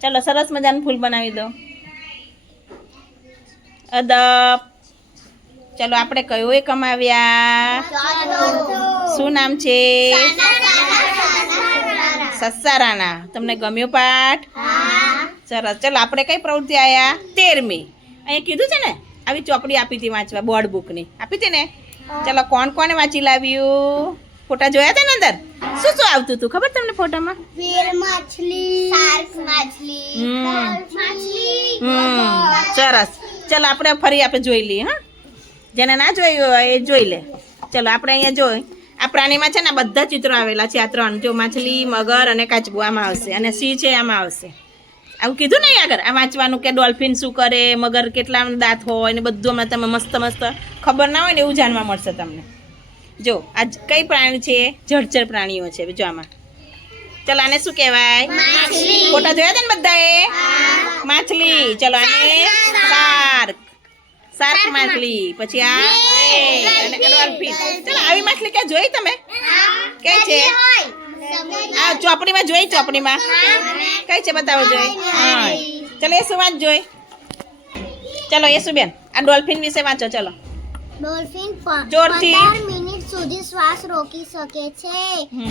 ચાલો સરસ મજાનું ફૂલ બનાવી દો. અદબ. ચાલો આપણે કયો એ કમાવ્યા? શું નામ છે? સસારાના. તમને ગમ્યો પાઠ? સરસ. ચાલો આપણે કઈ પ્રવૃત્તિ આવ્યા તેરમી. અહીંયા કીધું છે ને આવી ચોપડી આપી હતી વાંચવા બોર્ડ બુકની. આપી હતી ને? ચાલો કોણ કોને વાંચી લાવ્યું? ફોટા જોયા હતા ને અંદર? શું શું આવતું હતું? ખબર તમને ફોટામાં? વેલ માછલી સાર્ક માછલી હમ. માછલી હમ સરસ. ચલો આપણે ફરી આપણે જોઈ લઈએ હા? જેને ના જોયું હોય એ જોઈ લે. ચલો આપણે અહીંયા જોઈ આ પ્રાણીમાં છે ને બધા ચિત્રો આવેલા છે આ ત્રણ. જો માછલી મગર અને કાચબુ આમાં આવશે અને સિંહ છે આમાં આવશે. આવું કીધું નહીં આગળ? આ વાંચવાનું કે ડોલ્ફિન શું કરે મગર કેટલા દાંત હોય ને બધું હમણાં તમે મસ્ત મસ્ત ખબર ના હોય ને એવું જાણવા મળશે તમને. જો આ કઈ પ્રાણી છે? જળચર પ્રાણીઓ છે જો આમાં. ચલો આને શું કહેવાય? ફોટા જોયા હતા ને બધાએ? માછલી. ચલો આને શાર્ક શાર્ક માછલી. પછી આ અને ડોલ્ફિન ચલો આવી માછલી ક્યાં જોઈ તમે? કે છે? આ ચોપડીમાં જોઈ ચોપડીમાં? કઈ છે બતાવો જોઈ? હા. ચલો એ શું વાંચ જોઈ. ચલો એ શું બેન આ ડોલ્ફિન વિશે વાંચો ચલો. ડોલ્ફિન જોરથી. મિનિટ સુધી શ્વાસ રોકી શકે છે.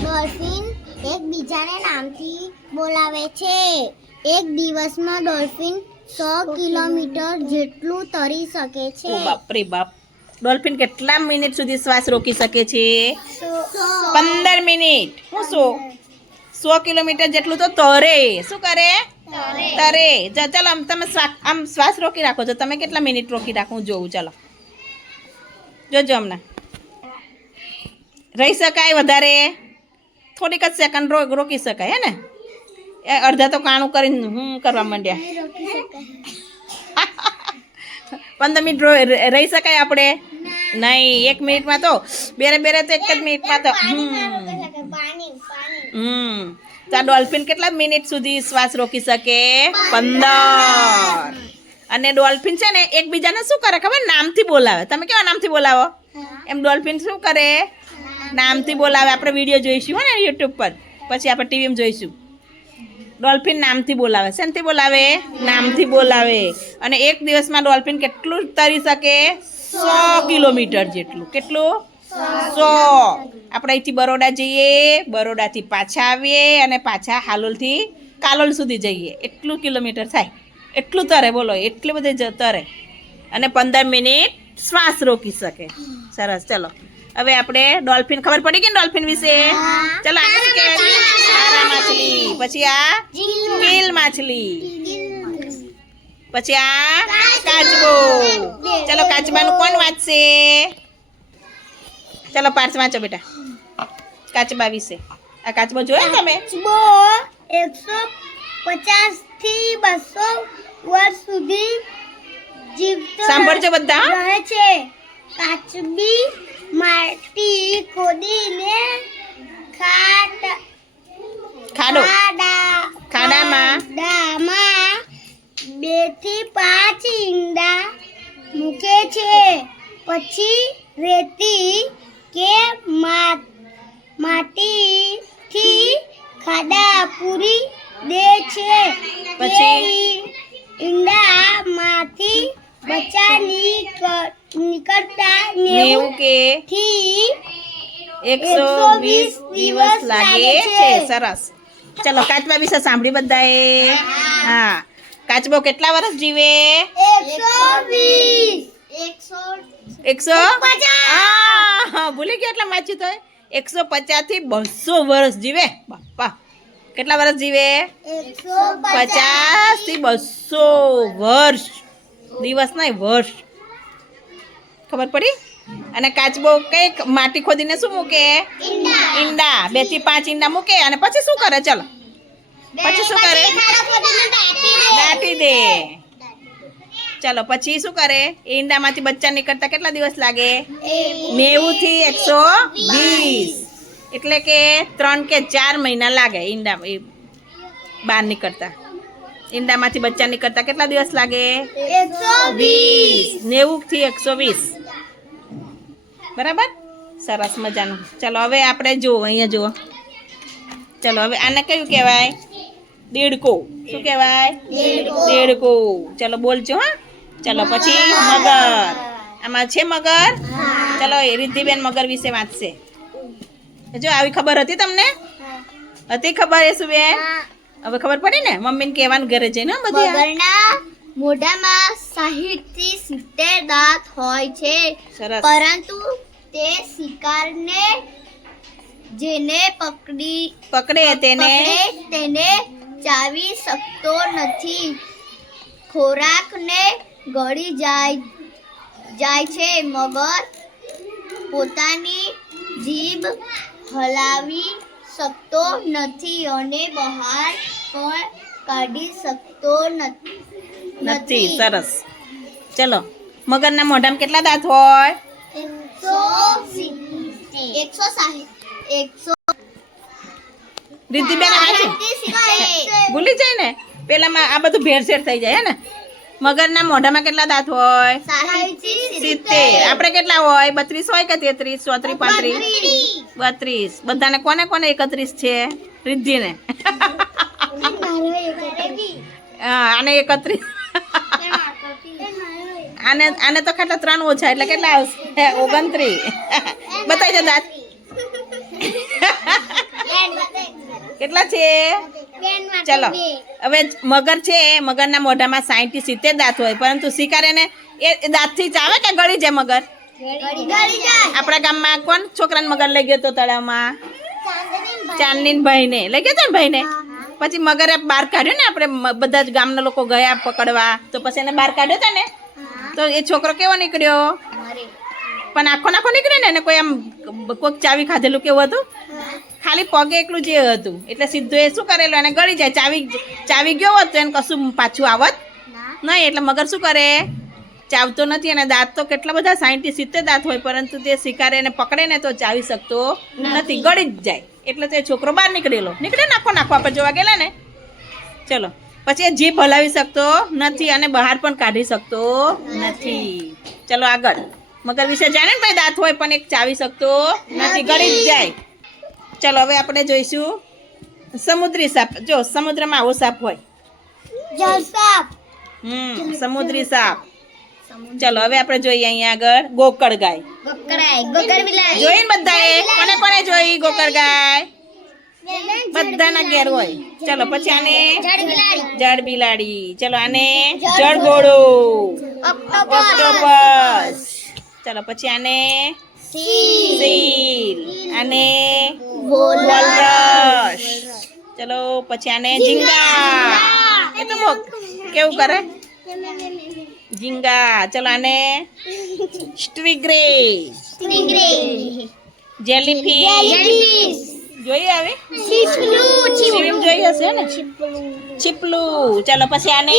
ડોલ્ફિન એકબીજાને નામથી બોલાવે છે. એક દિવસમાં ડોલ્ફિન સો કિલોમીટર જેટલું તરી શકે છે. બાપરે બાપ. ડોલ્ફિન કેટલા મિનિટ સુધી શ્વાસ રોકી શકે છે? પંદર મિનિટ. હું શું સો કિલોમીટર જેટલું તો તરે. શું કરે? તરે. ચાલો આમ તમે આમ શ્વાસ રોકી રાખો. છો તમે કેટલા મિનિટ રોકી રાખો હું જોઉં ચાલો. જોજો હમણાં રહી શકાય વધારે? થોડીક જ સેકન્ડ રોકી શકાય હે ને? એ અડધા તો કાણું કરીને હું કરવા માંડ્યા. પંદર મિનિટ રહી શકાય આપણે? નહીં એક મિનિટમાં તો? બેરે બેરે તો એક જ મિનિટમાં તો હમ. તો આ ડોલ્ફિન કેટલા મિનિટ સુધી શ્વાસ રોકી શકે? પંદર. અને ડોલ્ફિન છે ને એકબીજાને શું કરે ખબર? નામથી બોલાવે. તમે કેવા નામથી બોલાવો? એમ ડોલ્ફિન શું કરે? નામથી બોલાવે. આપણે વીડિયો જોઈશું હો ને યુટ્યુબ પર. પછી આપણે ટીવીમાં જોઈશું. ડોલ્ફિન નામથી બોલાવે શેનથી બોલાવે? નામથી બોલાવે. અને એક દિવસમાં ડોલ્ફિન કેટલું તરી શકે? સો કિલોમીટર જેટલું. કેટલું? સો. આપણે અહીંથી બરોડા જઈએ, બરોડાથી પાછા આવીએ અને પાછા હાલોલથી કાલોલ સુધી જઈએ. એટલું કિલોમીટર થાય. એટલું તરે, બોલો, એટલું બધું તરે. અને પંદર મિનિટ શ્વાસ રોકી શકે. સરસ, ચલો. હવે આપણે ડોલ્ફિન ખબર પડી ગઈ ને ડોલ્ફિન વિશે? ચલો આને શું કહેવાય? માછલી. પછી આ કીલ માછલી. પછી આ કાચબો. ચલો કાચબાનું કોણ વાંચશે? ચલો પાર્થ વાંચો બેટા. કાચબા વિશે. આ કાચબો જોયો તમે? કાચબો એકસો પચાસથી બસો વર્ષ સુધી જીવતો સાંભળજો બધા રહે છે. કાચબી માટી ખોદીને ખાડ ખાડો. ખાડા ખાડામાં? ખાડામાં બેથી પાંચ ઈંડા મૂકે છે. પછી રેતી કે મા- એકસો વીસ દિવસ લાગે છે. સરસ. ચલો કાચબા વિશે સાંભળી બધાએ. હા. કાચબો કેટલા વર્ષ જીવે? એકસો હા ભૂલી ગયા એટલે વાંચ્યું તો એકસો પચાસથી બસો વર્ષ જીવે. બાપા. કેટલા વર્ષ જીવે? પચાસથી બસો વર્ષ. દિવસ નહીં વર્ષ. ખબર પડી? અને કાચબો કંઈક માટી ખોદીને શું મૂકે? ઈંડા. બેથી પાંચ ઈંડા મૂકે અને પછી શું કરે? ચલો. પછી શું કરે? દાટી દે. ચલો પછી શું કરે? ઈંડામાંથી બચ્ચા નીકળતા કેટલા દિવસ લાગે? નેવું. થી એકસો વીસ. એટલે કે ત્રણ કે ચાર મહિના લાગે ઈંડા બહાર નીકળતા. ઈંડામાંથી બચ્ચા નીકળતા કેટલા દિવસ લાગે? નેવું થી એકસો વીસ. બરાબર? સરસ મજાનું. ચલો હવે આપણે જુઓ અહીંયા જુઓ. ચલો હવે આને કયું કહેવાય? દેડકો. શું કહેવાય? દેડકો. ચલો બોલજો હા. ચલો પછી મગર. આમાં છે મગર? ચલો એ રિદ્ધિબેન મગર વિશે વાંચશે. જો આવી ખબર હતી તમને? હતી ખબર એ શું બેન હવે ખબર પડી ને? મમ્મીને કહેવાનું ઘરે જઈને બધી મોઢામાં સાહીઠથી સિત્તેર દાંત હોય છે. પરંતુ તે શિકારને જેને પકડી પકડે તેને તેને ચાવી શકતો નથી. ખોરાકને ગળી જાય જાય છે મગર પોતાની જીભ હલાવી શકતો નથી અને બહાર પણ કાઢી શકતો નથી સરસ. ચલો મગરના મોઢામાં કેટલા દાંત હોય? એકસો સાહીઠ. એકસો સિત્તેર. ભૂલી જાય ને. પેલામાં આ બધું ભેળસેળ થઈ જાય હે ને? મગરના મોઢામાં કેટલા દાંત હોય? સિત્તેર. આપણે કેટલા હોય? બત્રીસ હોય કે તેત્રીસ? ચોત્રીસ પાંત્રીસ? બત્રીસ. બધાને કોને કોને એકત્રીસ છે? રિદ્ધિને. આને એકત્રીસ આને આને તો ખાટલા ત્રણ ઓછા, એટલે કેટલા આવશે? ઓગણત્રીસ. બતાવી દે દાંત કેટલા છે? ચલો. હવે મગર છે, મગરના મોઢામાં સાઠથી સિત્તેર દાંત હોય, પરંતુ શિકાર એને એ એ દાંતથી ચાવે કે ગળી જાય મગર? આપણા ગામમાં કોણ છોકરાને મગર લઈ ગયો તો તળાવમાં? ચાંદની ભાઈને લઈ ગયો તો ને ભાઈને પછી મગરે બહાર કાઢ્યો ને આપણે બધા જ ગામના લોકો ગયા પકડવા તો પછી એને બહાર કાઢ્યો હતો ને? તો એ છોકરો કેવો નીકળ્યો? પણ આખો નાખો નીકળ્યો ને એને કોઈ આમ કોઈક ચાવી ખાધેલું કેવું હતું? ખાલી પગે એકલું જે હતું. એટલે સીધું એ શું કરેલું? એને ગળી જાય. ચાવી ચાવી ગયો હોત તો એને કશું પાછું આવત નહીં. એટલે મગર શું કરે? ચાવતો નથી અને દાંત તો કેટલા બધા સાઠથી સિત્તેર દાંત હોય પરંતુ તે શિકારે એને પકડે ને તો ચાવી શકતો નથી. ગળી જ જાય. એટલે તે છોકરો બહાર નીકળેલો. નીકળે નાખો નાખવા પર જોવા ગયેલા ને? ચલો. પછી એ જીભ હલાવી શકતો નથી અને બહાર પણ કાઢી શકતો નથી. ચલો આગળ. મગર વિશે જાણે ને ભાઈ દાંત હોય પણ એક ચાવી શકતો નથી. ગળી જ જાય. ચલો હવે આપણે જોઈશું. સમુદ્રી સાપ. જો સમુદ્રમાં આવો સાપ હોય. જલસાપ. હમ સમુદ્રી સાપ. ચલો હવે આપણે જોઈએ અહીંયા આગળ ગોકળ ગાય. જોઈ ને બધાએ? કોને કોને જોઈ ગોકળ ગાય? બધાના ઘેર હોય. ચલો પછી આને? જળ બિલાડી. ચલો આને જળ ઘોડો ઓક્ટોપસ. ચલો પછી આને સીલ આને વોલરસ. ચલો પછી આને ઝીંગા એ તો મોક કેવું કરે? ઝીંગા ચલો આને સ્ટ્રીગ્રે સ્ટિંગરે જેલીફિશ જોઈ આવે છીપલું સ્વિમ જોઈ હશે ને છીપલું ચલો પછી આને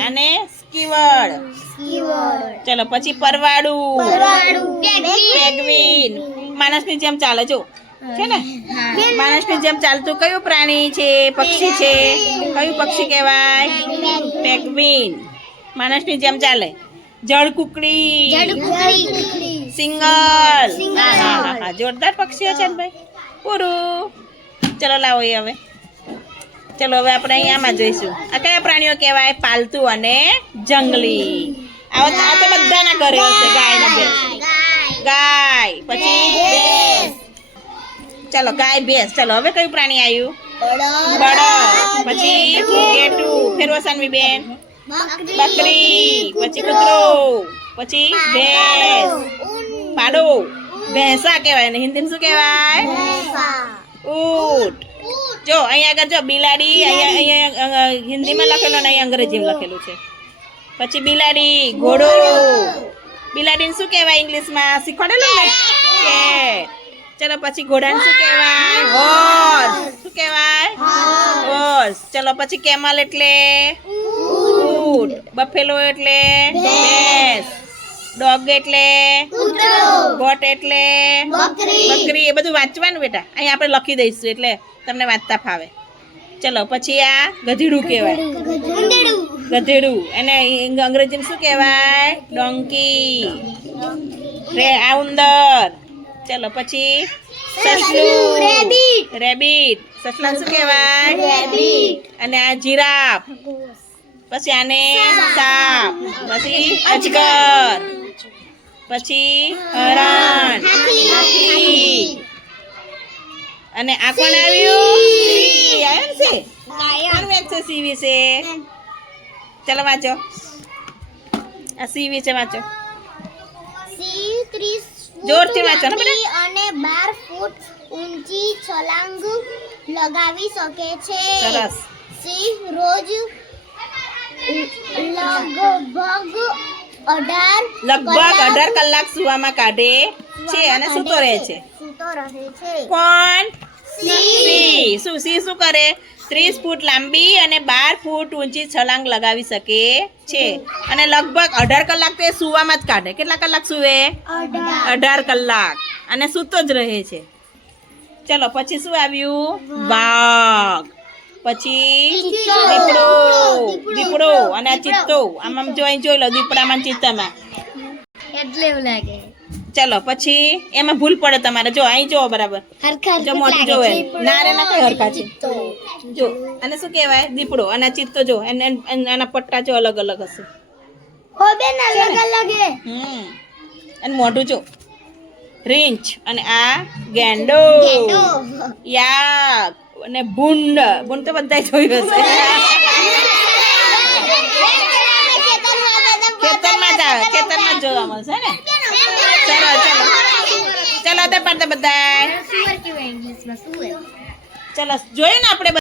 આને સ્કીવડ સ્કીવર ચલો પછી પરવાડું પેગ્વિન પેગ્વિન માણસની જેમ ચાલે જો છે ને માણસની જેમ ચાલતું કયું પ્રાણી છે પક્ષી છે કયું પક્ષી કહેવાય પેગ્વિન માણસની જેમ ચાલે. જળ કુકડી. સિંગલ. હા હા હા, જોરદાર પક્ષીઓ છે ને ભાઈ. પૂરું. ચલો લાવો એ હવે. ચલો હવે આપણે અહીંયા આમાં જોઈશું. આ કયા પ્રાણીઓ કહેવાય? પાલતુ અને જંગલી. આવો આ તો બધાના ઘરે હશે ગાય ને ભેંસ. ગાય. પછી ભેંસ. ચલો ગાય ભેંસ. ચલો હવે કયું પ્રાણી આવ્યું બળદ. પછી ગેટું ફેરવો સાનવી બેન. બકરી પછી કૂતરો પછી ભેંસ પાડો. ભેંસા કહેવાય ને હિન્દીમાં શું કહેવાય? ઊંટ. જો અહીંયા આગળ જો બિલાડી અહીંયા અહીંયા હિન્દીમાં લખેલું ને અહીંયા અંગ્રેજીમાં લખેલું છે. પછી બિલાડી ઘોડો. બિલાડીને શું કહેવાય ઇંગ્લિશમાં? શીખવાડેલું ને? કે ચલો પછી ઘોડાને શું કહેવાય? હોર્સ શું કહેવાય? હોર્સ ચલો પછી કેમલ એટલે? બફેલો એટલે? ભેંસ ડોગ એટલે? ગોટ એટલે? બકરી. એ બધું વાંચવાનું બેટા. અહીં આપણે લખી દઈશું એટલે તમને વાંચતા ફાવે. ચલો પછી આ ગધેડું કહેવાય. ગધેડું. એને અંગ્રેજીમાં શું કહેવાય? ડોંકી. રે આ ઉંદર. ચલો પછી સસલું. રેબિટ. સસલા શું કહેવાય? અને આ જીરાફ. પછી આને સાપ. પછી અજગર. પછી હરણ. અને આ કોણ આવ્યું? સિંહ. વિશે? ચાલો વાંચો. આ સિંહ વિશે વાંચો. જોરથી વાંચો ને અને બાર ફૂટ ઊંચી છલાંગ લગાવી શકે છે. સરસ. સિંહ રોજ લગભગ અઢાર લગભગ અઢાર કલાક સુવામાં કાઢે છે અને સૂતો રહે છે. સૂતો રહે છે. કોણ? સી. શું સી શું કરે? ત્રીસ ફૂટ લાંબી અને બાર ફૂટ ઊંચી છલાંગ લગાવી શકે છે. અને લગભગ અઢાર કલાક તે સુવામાં જ કાઢે. કેટલા કલાક સુવે? અઢાર. અઢાર કલાક. અને સૂતો જ રહે છે. ચલો પછી શું આવ્યું? વાઘ. પછી દીપડો. દીપડો. અને આ ચિત્તો. આમ આમ જોઈ જોઈ લો દીપડામાં ચિત્તામાં. એટલે એવું લાગે. ચલો પછી એમાં ભૂલ પડે તમારે. જો અહીં જોવો બરાબર. જો મોટું જોવે. ના રે ના કઈ હરખા છે. જો અને શું કહેવાય? દીપડો. અને ચિત્તો જો એને પટ્ટા જો અલગ અલગ હશે. હો બેન અલગ અલગ હે. હમ. અને મોઢું જો. રીંછ અને આ ગેંડો. યાક અને ભૂંડ ભૂંડ તો બધા જોયું હશે. ખેતરમાં જ આવે ખેતરમાં જોવા મળશે ને? ચલો ચલો. ચલો તે પણ બધા ચલો જોયું ને આપણે